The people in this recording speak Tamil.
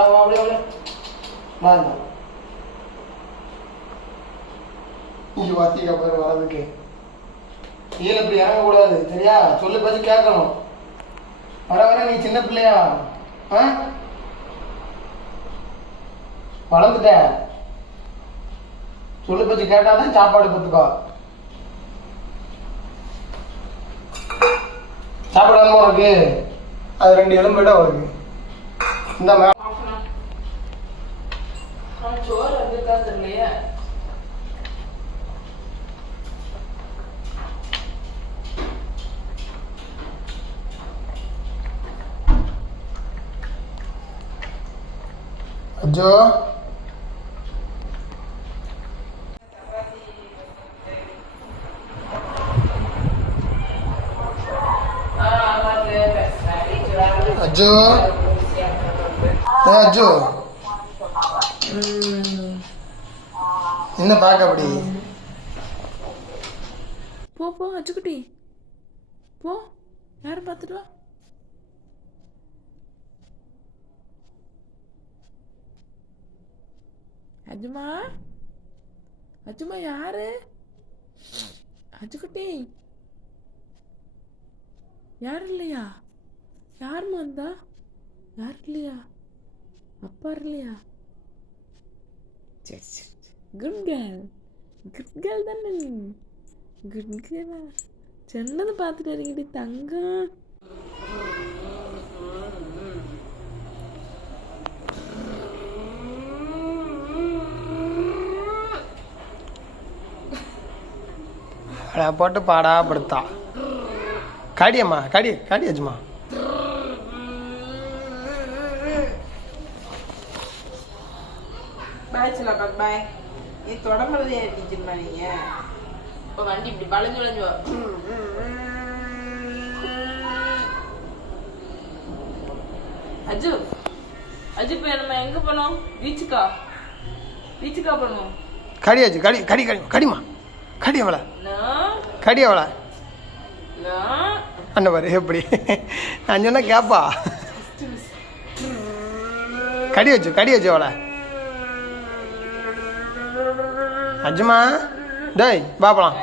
அப்படியே வாங்க. இங்கே வாத்திக்கா பாரு வரதுக்கு. கீழே இப்படி இறங்கக்கூடாது சரியா? சொல்லு பேச்சு கேட்கணும். வர வர நீ சின்ன பிள்ளையா? வளர்ந்துட்ட. சொல்லு பேச்சு கேட்டாதான் சாப்பாடு கொடுத்துக்கோ. சாப்பாடு வேணுமா உனக்கு? அது 2 எலும்பு உனக்கு. இந்த சோறு வந்துட்டா தெரியலையே. அஜோ அஜோ அஜோ என்ன பார்க்க அப்படி? போ போ அச்சுக்குட்டி போ. யாரும் பார்த்துட்டு வா. அஜுமா அஜுமா யாரு? அச்சுக்குட்டி யாரும் இல்லையா? யாருமா வந்தா? யாரும் இல்லையா? அப்பா இல்லையா? சரி சரி குட் கேர்ள் தானே நீ. குட் கேர்ளா சொன்னது பார்த்துட்டு வரீங்கடி தங்கம். போட்டு பாடாப்படுத்தா. காடியம்மா காடியாச்சுமா. பாய் சொல்லப்பா பாய். நீ தொடம்புறதே டீச்சர்மா நீங்க. இப்போ வண்டி இப்படி வளைஞ்சு வளைஞ்சு வா. அஜு அஜு இப்போ நம்ம எங்க போனோம்? பீச்சுக்கா போனோம். கடியாச்சு கடிமா கடி அவளை கடி அவளை அண்ண பாரு எப்படி நான் சொன்னா கேப்பா. கடி வச்சு அவளை. அஜுமா டேய் பாப்பலாம்.